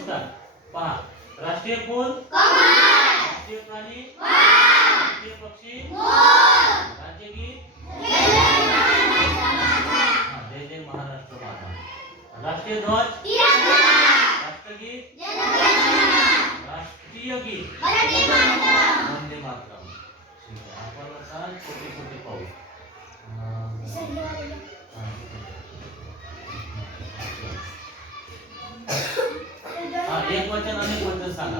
Start. पहा, राष्ट्रीय फूल कमळ, राष्ट्रीय प्राणी वाघ, राष्ट्रीय पक्षी मोर, राज्यगीत जय जय महाराष्ट्र माझा, राष्ट्रीय ध्वज तिरंगा, राष्ट्रगीत राष्ट्रीय गीत वंदे मातरम. ठीक आहे, आपण आता छोटे छोटे पाहू. एक वचन अनेक वचन सांगा.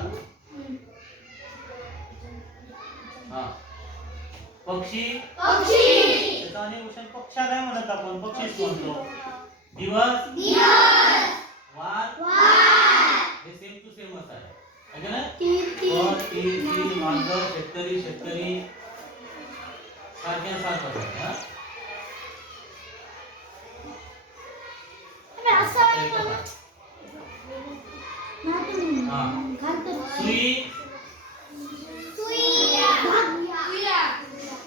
पक्षी पक्षी, त्याचा अनेक वचन पक्षा नाही म्हणत आपण, पक्षीच म्हणतो. दिवस दिवस, वार वार, हे सेम टू सेमच आहे. है ना? तीर मांजर, शेतकरी शेतकरी, सारख्या सारखं आहे. सुई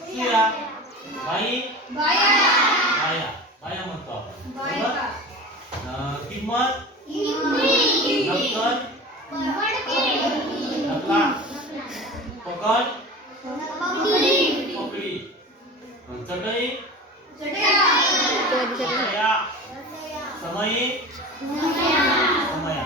सुया, बाई बाया, बाया म्हणतो आपण. किंमत नक्कल नकला, पकड पकडी, चटई चटया, समयी समया.